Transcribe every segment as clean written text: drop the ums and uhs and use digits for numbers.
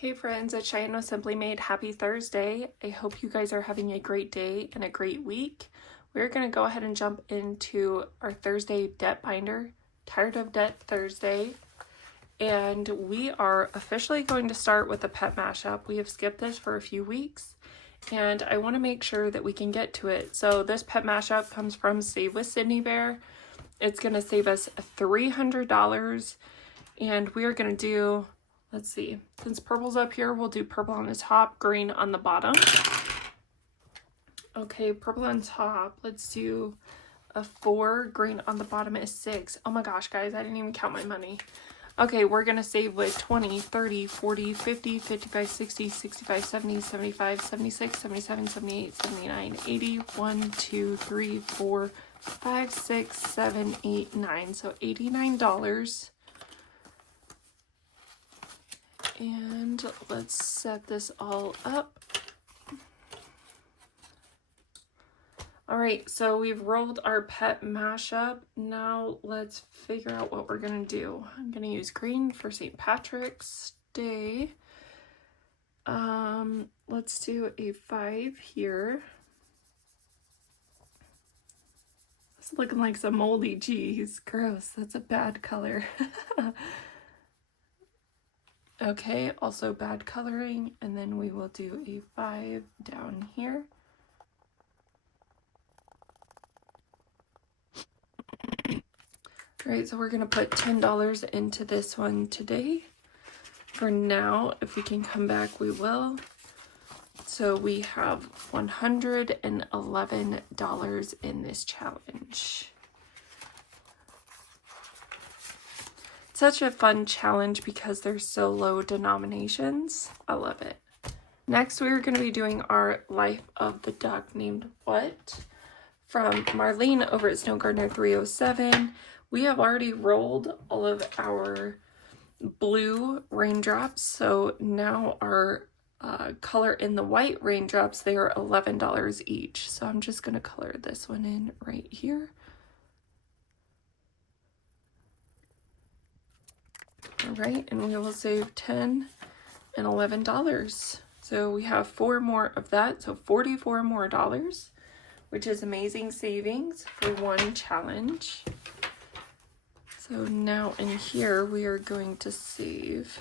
Hey friends, it's Cheyenne with Simply Made. Happy Thursday. I hope you guys are having a great day and a great week. We're going to go ahead and jump into our Thursday debt binder, Tired of Debt Thursday. And we are officially going to start with a pet mashup. We have skipped this for a few weeks and I want to make sure that we can get to it. So this pet mashup comes from Save with Sydney Bear. It's going to save us $300 and we are going to do, let's see, since purple's up here, we'll do purple on the top, green on the bottom. Okay, purple on top, let's do a 4, green on the bottom is 6. Oh my gosh, guys, I didn't even count my money. Okay, we're gonna save with 20, 30, 40, 50, 55, 60, 65, 70, 75, 76, 77, 78, 79, 80, 1, 2, 3, 4, 5, 6, 7, 8, 9. So $89. And let's set this all up. All right, so we've rolled our pet mashup. Now let's figure out what we're gonna do. I'm gonna use green for St. Patrick's Day. Let's do a 5 here. It's looking like some moldy cheese. Gross, that's a bad color. Okay, also bad coloring, and then we will do a 5 down here. All right, so we're gonna put $10 into this one today. For now, if we can come back, we will. So we have $111 in this challenge. Such a fun challenge because they're so low denominations. I love it. Next, we're going to be doing our Life of the Duck named What? From Marlene over at Snow Gardener 307. We have already rolled all of our blue raindrops. So now our color in the white raindrops, they are $11 each. So I'm just going to color this one in right here. All right, and we will save $10 and $11. So we have 4 more of that, so $44 more, which is amazing savings for one challenge. So now in here we are going to save,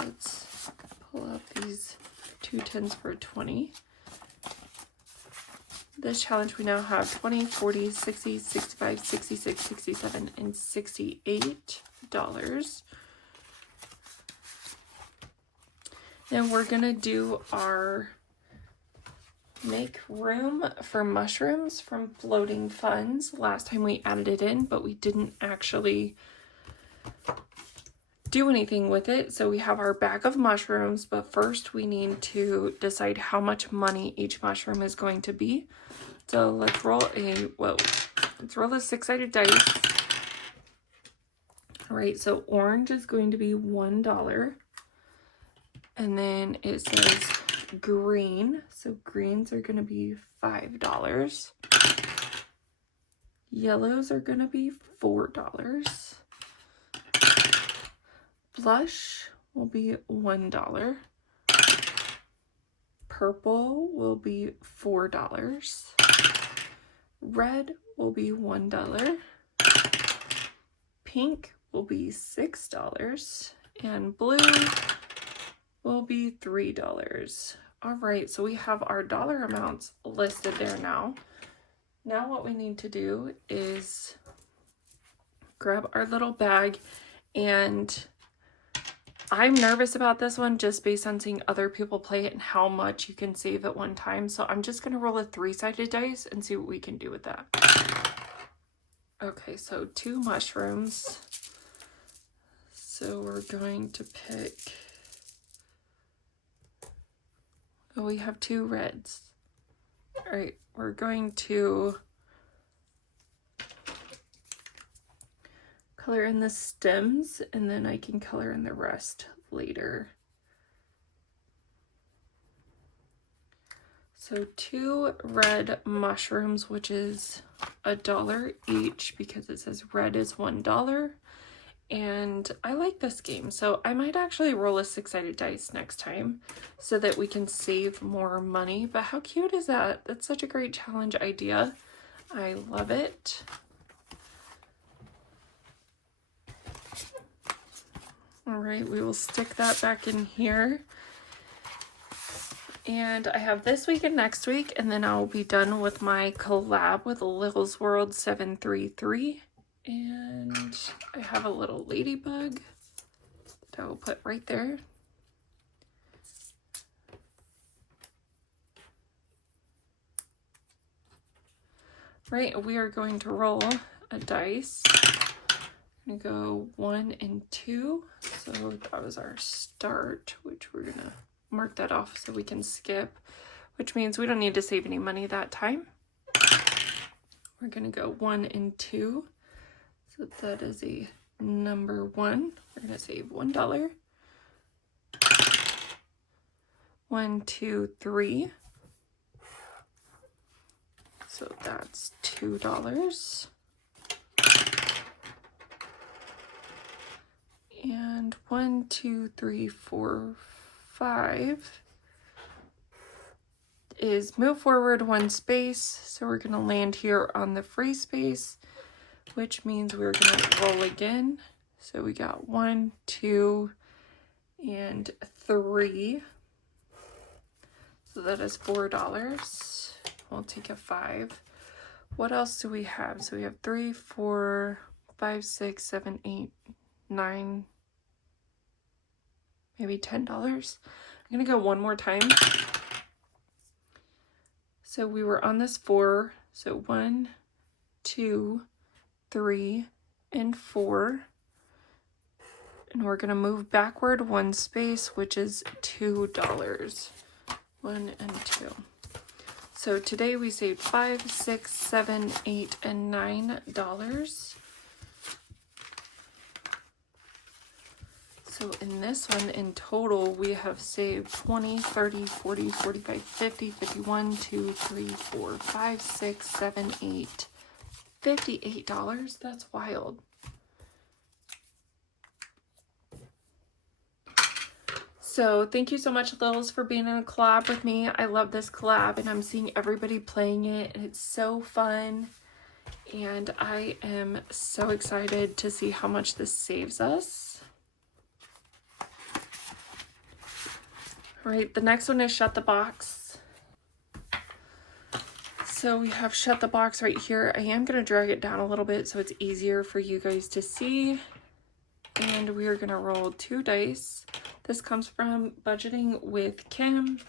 let's pull out these 2 10s for 20. This challenge we now have 20, 40, 60, 65, 66, 67, and $68. Then we're gonna do our make room for mushrooms from floating funds. Last time we added it in, but we didn't actually do anything with it. So we have our bag of mushrooms, but first we need to decide how much money each mushroom is going to be. So let's roll a 6-sided dice. All right, so orange is going to be $1. And then it says green. So greens are going to be $5. Yellows are going to be $4. Blush will be $1. Purple will be $4. Red will be $1. Pink will be $6. And blue will be $3. All right, so we have our dollar amounts listed there now. Now what we need to do is grab our little bag, and I'm nervous about this one just based on seeing other people play it and how much you can save at one time. So I'm just gonna roll a 3-sided dice and see what we can do with that. Okay, so 2 mushrooms. So we're going to pick, oh, we have 2 reds. All right, we're going to color in the stems, and then I can color in the rest later. So 2 red mushrooms, which is $1 each because it says red is $1. And I like this game, so I might actually roll a 6-sided dice next time so that we can save more money. But how cute is that? That's such a great challenge idea. I love it. All right, we will stick that back in here. And I have this week and next week, and then I'll be done with my collab with Lil's World 733. And I have a little ladybug that I will put right there. Right, we are going to roll a dice. I'm gonna go 1 and 2. So that was our start, which we're gonna mark that off so we can skip, which means we don't need to save any money that time. We're gonna go 1 and 2. So that is a number 1. We're gonna save $1. 1, 2, 3. So that's $2. And 1, 2, 3, 4, 5 is move forward 1 space. So we're gonna land here on the free space, which means we're gonna roll again. So we got 1, 2, and 3. So that is $4. We'll take a 5. What else do we have? So we have 3, 4, 5, 6, 7, 8, 9, maybe $10. I'm gonna go one more time. So we were on this 4. So 1, 2, 3, and 4. And we're gonna move backward 1 space, which is $2. 1 and 2. So today we saved $5, 6, 7, 8, and $9. So in this one, in total, we have saved 20, 30, 40, 45, 50, 51, 2, 3, 4, 5, 6, 7, 8, $58. That's wild. So thank you so much, Lils, for being in a collab with me. I love this collab, and I'm seeing everybody playing it, and it's so fun. And I am so excited to see how much this saves us. All right, the next one is Shut the Box. So we have Shut the Box right here. I am going to drag it down a little bit so it's easier for you guys to see. And we are going to roll 2 dice. This comes from Budgeting with Kim.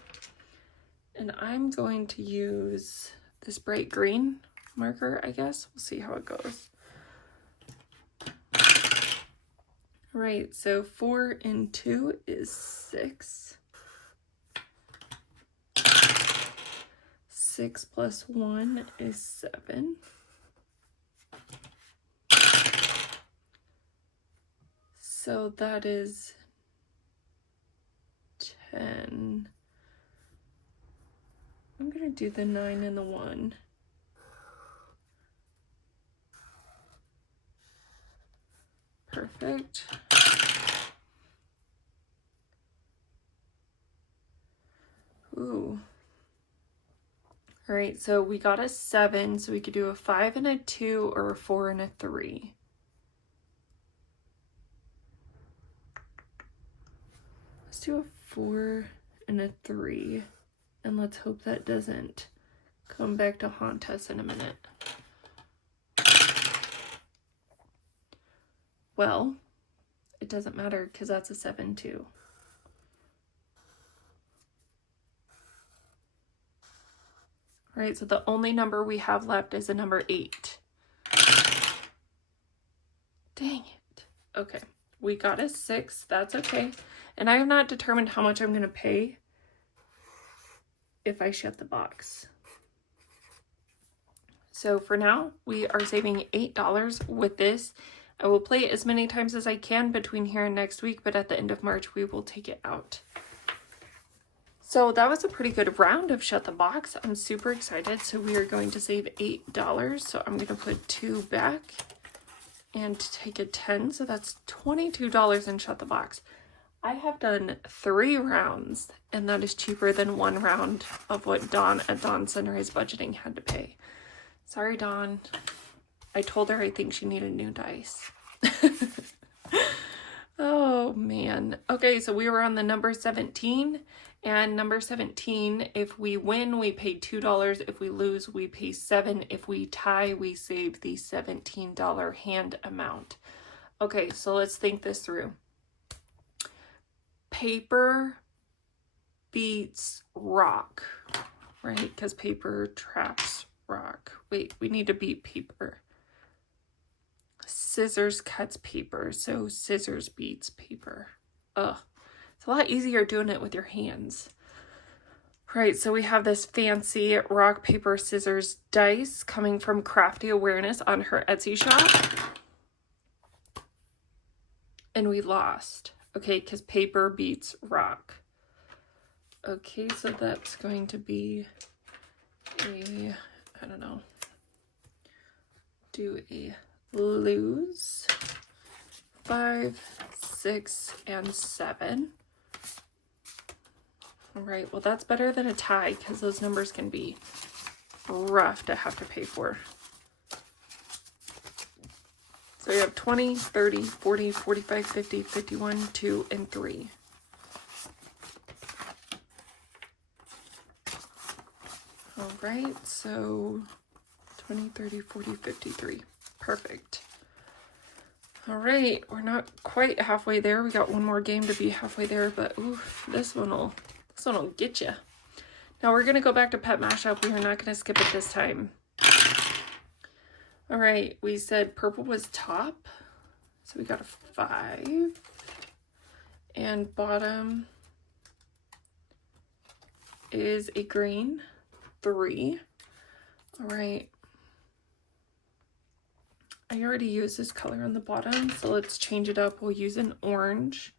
And I'm going to use this bright green marker, I guess. We'll see how it goes. All right, so 4 and 2 is 6. 6 plus 1 is 7. So that is 10. I'm going to do the 9 and the 1. Perfect. Ooh. All right, so we got a 7, so we could do a 5 and a 2 or a 4 and a 3. Let's do a 4 and a 3, and let's hope that doesn't come back to haunt us in a minute. Well, it doesn't matter because that's a 7 too. All right, so the only number we have left is a number 8. Dang it. Okay, we got a 6. That's okay. And I have not determined how much I'm going to pay if I shut the box. So for now, we are saving $8 with this. I will play it as many times as I can between here and next week, but at the end of March, we will take it out. So that was a pretty good round of Shut the Box. I'm super excited. So we are going to save $8. So I'm going to put 2 back. and take a 10, so that's $22 in Shut the Box. I have done 3 rounds, and that is cheaper than 1 round of what Dawn at Dawn Sunrise Budgeting had to pay. Sorry, Dawn. I told her I think she needed new dice. Oh, man. Okay, so we were on the number 17, and number 17, if we win, we pay $2. If we lose, we pay $7. If we tie, we save the $17 hand amount. Okay, so let's think this through. Paper beats rock, right? Because paper traps rock. Wait, we need to beat paper. Scissors cuts paper, so scissors beats paper. Ugh, it's a lot easier doing it with your hands. Right, so we have this fancy rock, paper, scissors dice coming from Crafty Awareness on her Etsy shop. And we lost. Okay, because paper beats rock. Okay, so that's going to be a, I don't know, do a lose. 5, 6, and 7. All right, well, that's better than a tie because those numbers can be rough to have to pay for. So we have 20, 30, 40, 45, 50, 51, 2, and 3. All right, so 20, 30, 40, 53. Perfect. All right, we're not quite halfway there. We got one more game to be halfway there, but ooh, this one'll get you. Now we're gonna go back to Pet Mashup. We are not gonna skip it this time. All right, we said purple was top, so we got a 5, and bottom is a green, 3. All right. I already used this color on the bottom, so let's change it up. We'll use an orange.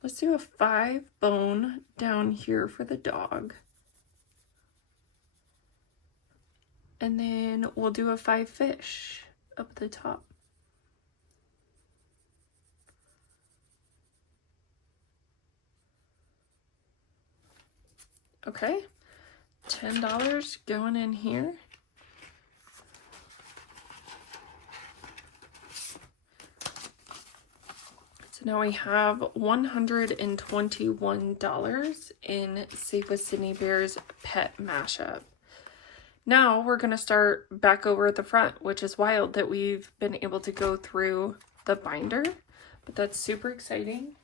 Let's do a 5 bone down here for the dog. And then we'll do a 5 fish up at the top. Okay, $10 going in here. So now we have $121 in Save with Sydney Bear's Pet Mashup. Now we're going to start back over at the front, which is wild that we've been able to go through the binder, but that's super exciting.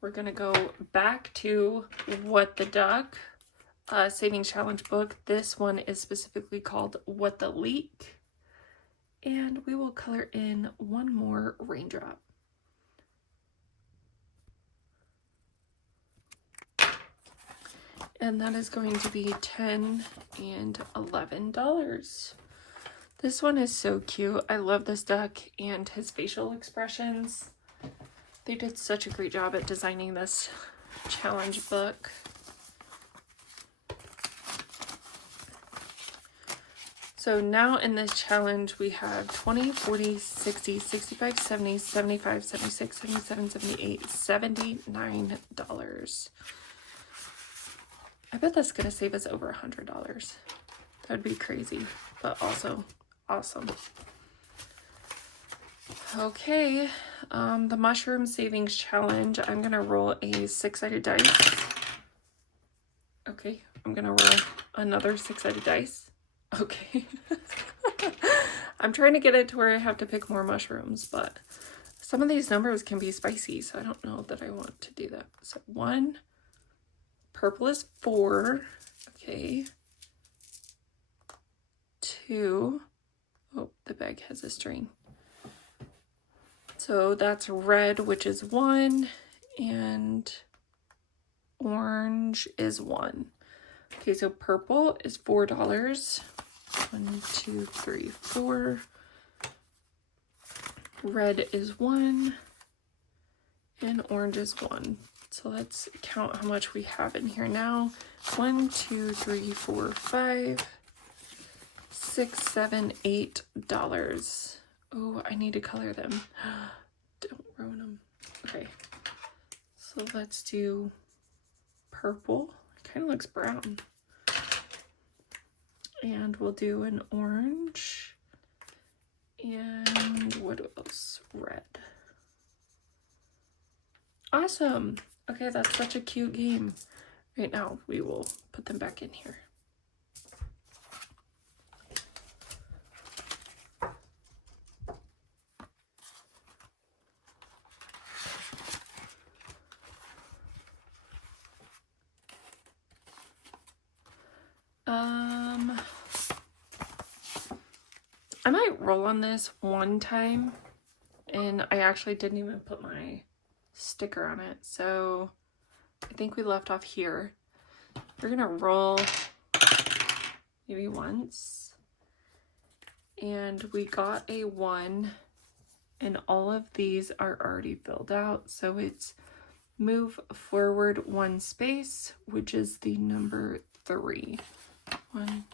We're going to go back to What the Duck Savings Challenge book. This one is specifically called What the Leak. And we will color in one more raindrop. And that is going to be $10 and $11. This one is so cute. I love this duck and his facial expressions. They did such a great job at designing this challenge book. So now in this challenge, we have 20, 40, 60, 65, 70, 75, 76, 77, 78, $79. I bet that's gonna save us over $100. That'd be crazy, but also awesome. Okay, the Mushroom Savings Challenge, I'm gonna roll a 6-sided dice. Okay, I'm gonna roll another 6-sided dice. Okay. I'm trying to get it to where I have to pick more mushrooms, but some of these numbers can be spicy, so I don't know that I want to do that. So 1, purple is 4, okay. 2, oh, the bag has a string. So that's red, which is 1, and orange is 1. Okay, so purple is $4. 1, 2, 3, 4. Red is 1, and orange is 1. So let's count how much we have in here now. 1, 2, 3, 4, 5, $6, $7, $8. Oh, I need to color them. Don't ruin them. Okay, so let's do purple. It kind of looks brown. And we'll do an orange. And what else? Red. Awesome. Okay, that's such a cute game. Right now, we will put them back in here. I might roll on this one time, and I actually didn't even put my sticker on it, so I think we left off here. We're gonna roll maybe once, and we got a 1, and all of these are already filled out, so it's move forward 1 space, which is the number 3. 1,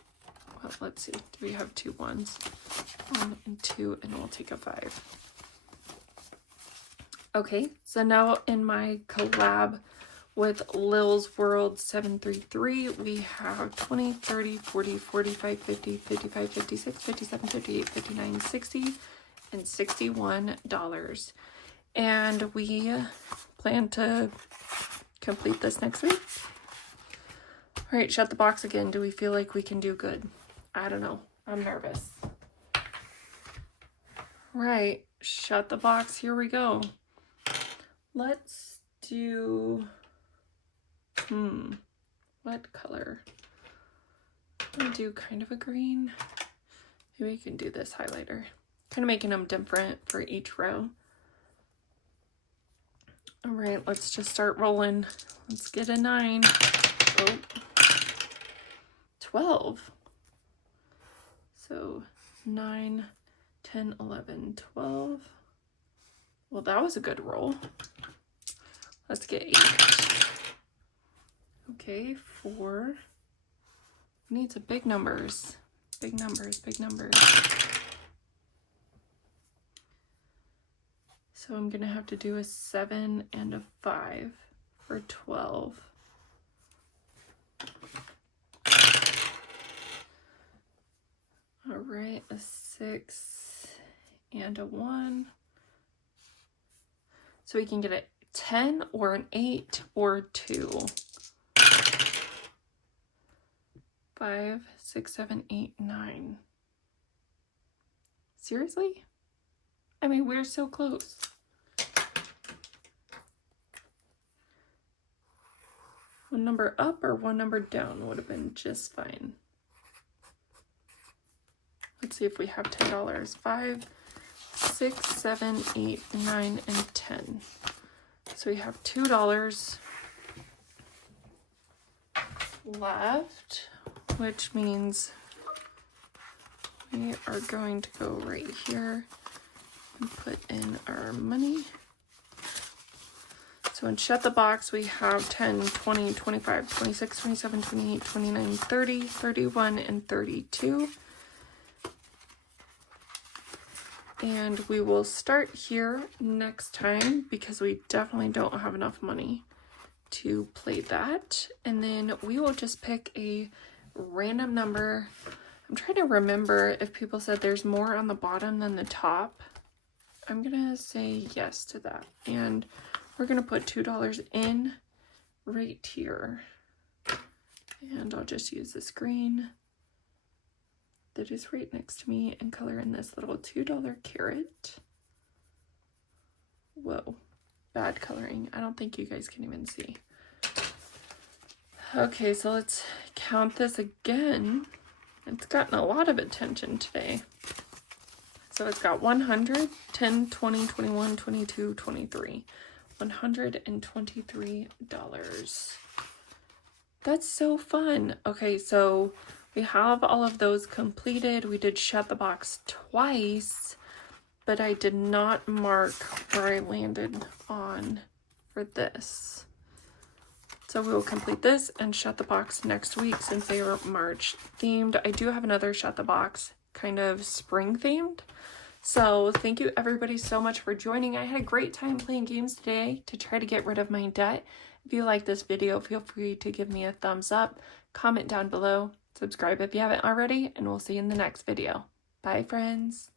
well, let's see, do we have 2 1s? 1 and 2, and we'll take a 5. Okay, so now in my collab with Lil's World 733, we have 20, 30, 40, 45, 50, 55, 56, 57, 58, 59, 60, and $61. And we plan to complete this next week. All right, shut the box again. Do we feel like we can do good? I don't know. I'm nervous. Right, shut the box. Here we go. Let's do, what color? I'm gonna do kind of a green. Maybe we can do this highlighter. Kind of making them different for each row. All right, let's just start rolling. Let's get a 9. Oh, 12. So 9, 10, 11, 12. Well, that was a good roll. Let's get 8. Okay, 4. We need some big numbers. Big numbers, big numbers. So I'm gonna have to do a 7 and a 5 for 12. All right, a 6 and a 1. So we can get a 10 or an 8 or 2. 5, 6, 7, 8, 9. Seriously? I mean, we're so close. One number up or one number down would have been just fine. Let's see if we have $10. 5, 6, 7, 8, 9, and 10. So we have $2 left, which means we are going to go right here and put in our money. So in shut the box, we have 10, 20, 25, 26, 27, 28, 29, 30, 31, and 32. And we will start here next time because we definitely don't have enough money to play that. And then we will just pick a random number. I'm trying to remember if people said there's more on the bottom than the top. I'm gonna say yes to that. And we're gonna put $2 in right here. And I'll just use this green that is right next to me and color in this little $2 carrot. Whoa, bad coloring. I don't think you guys can even see. Okay, so let's count this again. It's gotten a lot of attention today. So it's got 100, 10, 20, 21, 22, 23. $123. That's so fun. Okay, so we have all of those completed. We did shut the box twice, but I did not mark where I landed on for this. So we will complete this and shut the box next week since they are March themed. I do have another shut the box kind of spring themed. So thank you everybody so much for joining. I had a great time playing games today to try to get rid of my debt. If you like this video, feel free to give me a thumbs up, comment down below, subscribe if you haven't already, and we'll see you in the next video. Bye friends.